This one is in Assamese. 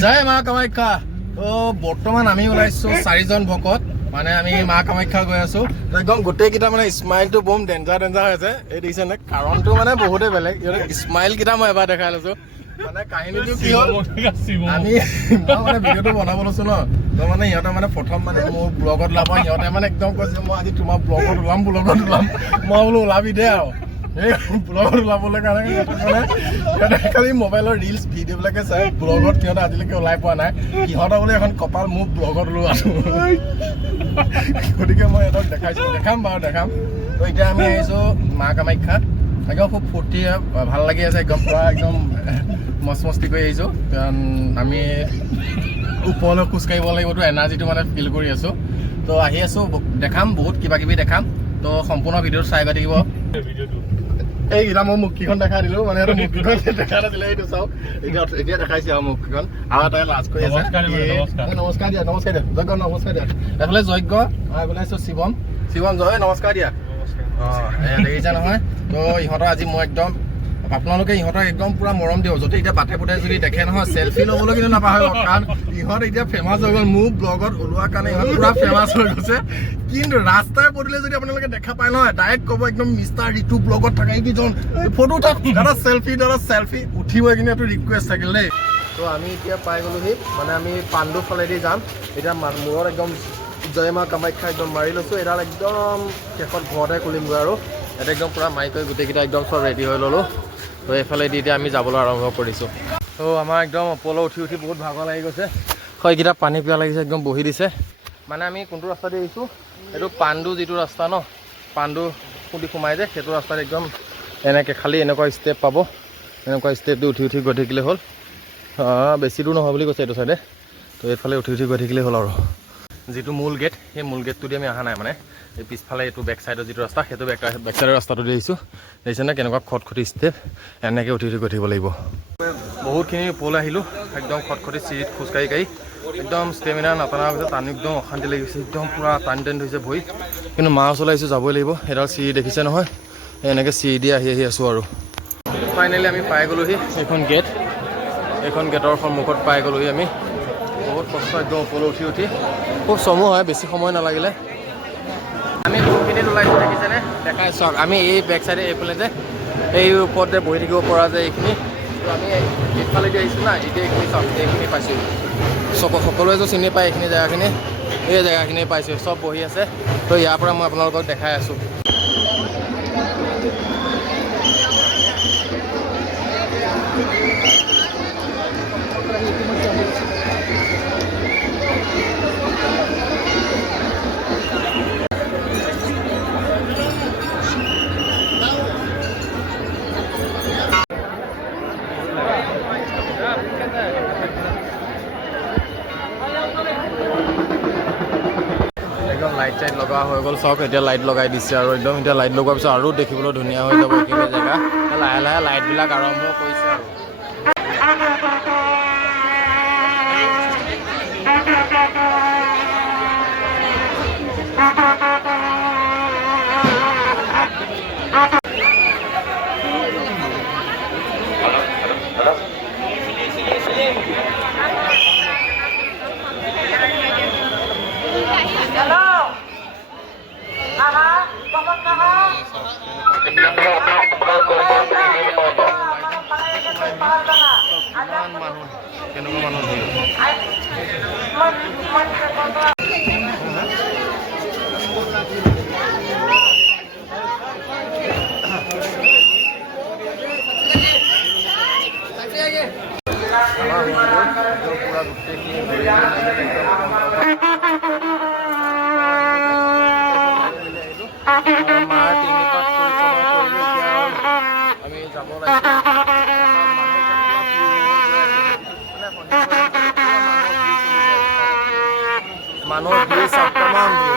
জয় মা কামাখ্যা। তো বৰ্তমান আমি ওলাইছো 4জন ভকত, মানে আমি মা কামাখ্যা গৈ আছো। একদম গোটেইকেইটা মানে স্মাইলটো বম ডেঞ্জাৰ হৈ আছে। এই দেখিছে নে? কাৰণটো মানে বহুতে বেলেগ। স্মাইল কেইটা মই এবাৰ দেখাই লৈছো। মানে কাহিনীটো কি হ'ল, আমি মানে ভিডিঅ'টো বনাব লৈছো ন, তো মানে সিহঁতে মানে প্ৰথম মানে মোৰ ব্লগত ওলাব। সিহঁতে মানে একদম কৈছে মই আজি তোমাৰ ব্লগত ওলাম। মই বোলো ওলাবি দে আৰু এই ব্লগত ওলাবলৈ কাৰণে মানে সিহঁতে খালি মোবাইলৰ ৰিলচ ভিডিঅ'বিলাকে চাই, ব্লগত সিহঁতে আজিলৈকে ওলাই পোৱা নাই। সিহঁতৰ বোলে এখন কপাল মোক ব্লগত ওলোৱাটো। গতিকে মই সিহঁতক দেখাম বাৰু। তো এতিয়া আমি আহিছোঁ মা কামাখ্যা। একদম খুব ফূৰ্তি ভাল লাগি আছে, একদম পূৰা একদম মস্তি কৰি আহিছোঁ। কাৰণ আমি ওপৰলৈ খোজকাঢ়িব লাগিবতো, এনাৰ্জিটো মানে ফিল কৰি আছোঁ। তো আহি আছোঁ, দেখাম বহুত কিবাকিবি দেখাম। তো সম্পূৰ্ণ ভিডিঅ'টো চাই গৈ থাকিব। এইকেইটা মই মুখকেইখন দেখাই দিলোঁ, মানে সেইটো মুখকেইখন দেখা নাছিলে। এইটো চাওক, এতিয়া দেখাইছে আৰু মুখকেইখন। আৰু এটা লাজ কৰি আছে। নমস্কাৰ দিয়া যজ্ঞ, নমস্কাৰ দিয়া। এইফালে যজ্ঞ, এইফালে আছোঁ শিৱম জয়, নমস্কাৰ দিয়া। অঁ দেখিছে নহয়। তো ইহঁতৰ আজি মই একদম, আপোনালোকে ইহঁতক একদম পুৰা মৰম দিয়ক। যদি এতিয়া বাটে পথে যদি দেখে নহয়, চেল্ফি ল'বলৈ কিন্তু নাপাহৰিব। কাৰণ ইহঁত এতিয়া ফেমাছ হৈ গ'ল, মোৰ ব্লগত ওলোৱাৰ কাৰণে ইহঁত পুৰা ফেমাছ হৈ গৈছে। কিন্তু ৰাস্তাই পদূলিয়ে যদি আপোনালোকে দেখা পায় নহয়, ডাইৰেক্ট ক'ব একদম মিষ্টাৰ ঋতু ব্লগত থাকে এইকেইজন, ফটো উঠাওক, দাদা চেল্ফি উঠিব। কিন্তু এইটো ৰিকুৱেষ্ট থাকিল দেই। তো আমি এতিয়া পাই গ'লোহি, মানে আমি পাণ্ডু ফালেদি যাম। এতিয়া মূৰত একদম জয় মা কামাখ্যা একদম মাৰি লৈছোঁ। এডাল একদম শেষত ঘৰতে খুলিমগৈ আৰু ইয়াতে একদম পূৰা মাৰি কৰি গোটেইকেইটা একদম চব ৰেডি হৈ ল'লোঁ। তো এইফালেদি এতিয়া আমি যাবলৈ আৰম্ভ কৰিছোঁ। তো আমাৰ একদম ওপৰলৈ উঠি বহুত ভাগৰ লাগি গৈছে। এইকেইটা পানী পিয়া লাগিছে, একদম বহি দিছে। মানে আমি কোনটো ৰাস্তা দি আহিছোঁ, এইটো পাণ্ডু যিটো ৰাস্তা ন, পাণ্ডু খুন্দি সোমাই যে, সেইটো ৰাস্তাত একদম এনেকৈ খালী এনেকুৱা ষ্টেপ পাব। এনেকুৱা ষ্টেপ দি উঠি গৈ থাকিলে হ'ল। বেছি দূৰ নহয় বুলি কৈছে এইটো চাইডে। তো এইফালে উঠি গৈ থাকিলেই হ'ল আৰু যিটো মূল গেট, সেই মূল গেটটো দি আমি অহা নাই। মানে এই পিছফালে এইটো বেক চাইডৰ যিটো ৰাস্তা, সেইটো বেক চাইডৰ ৰাস্তাটো দি আহিছোঁ। দেখিছেনে কেনেকুৱা খটখটি ষ্টেপ, এনেকৈ উঠি গৈ থাকিব লাগিব। বহুতখিনি ওপৰলৈ আহিলোঁ, একদম খটখটি চিৰিত খোজকাঢ়ি একদম ষ্টেমিনা নাটনা হৈছে। টানি একদম অশান্তি লাগিছে, একদম পূৰা টানি ধৰিছে ভৰি। কিন্তু মাছ ওলাইছোঁ, যাবই লাগিব। এডাল চিৰি দেখিছে নহয়, এনেকৈ চিৰি দি আহি আছোঁ আৰু ফাইনেলি আমি পাই গ'লোহি এইখন গেট। এইখন গেটৰ সন্মুখত পাই গ'লোহি আমি। বহুত কষ্ট, একদম ওপৰলৈ উঠি খুব চমু হয়, বেছি সময় নালাগিলে। আমি বহুতখিনিত ওলাইছোঁ, দেখিছেনে? দেখাই চাওক, আমি এই বেক চাইডে এইফালে যে এই ওপৰত যে বহি থাকিব পৰা যায় এইখিনি, তো আমি এইফালেদি আহিছোঁ না। এতিয়া এইখিনি চাওক, এইখিনি পাইছোঁ। সকলোৱেতো চিনি পায় এইখিনি জেগাখিনি, এই জেগাখিনি পাইছোঁ, চব বহি আছে। তো ইয়াৰ পৰা মই আপোনালোকক দেখাই আছোঁ। একদম লাইট চাইট লগা হৈ গ'ল, চাওক এতিয়া লাইট লগাই দিছে। আৰু একদম এতিয়া লাইট লগোৱাৰ পিছত আৰু দেখিবলৈ ধুনীয়া হৈ যাব এইখিনি জেগা। লাহে লাহে লাইটবিলাক আৰম্ভ কৰিছে আৰু কেনেকুৱা মানুহ ভিৰ। পুৰা গোটেইখিনি মাৰ তিনিপাত পৰিক্ৰমা কৰিলোঁ। এতিয়া আমি যাব লাগিছে। মানুহৰ ভিৰ চাওক, তামাম ভিৰ।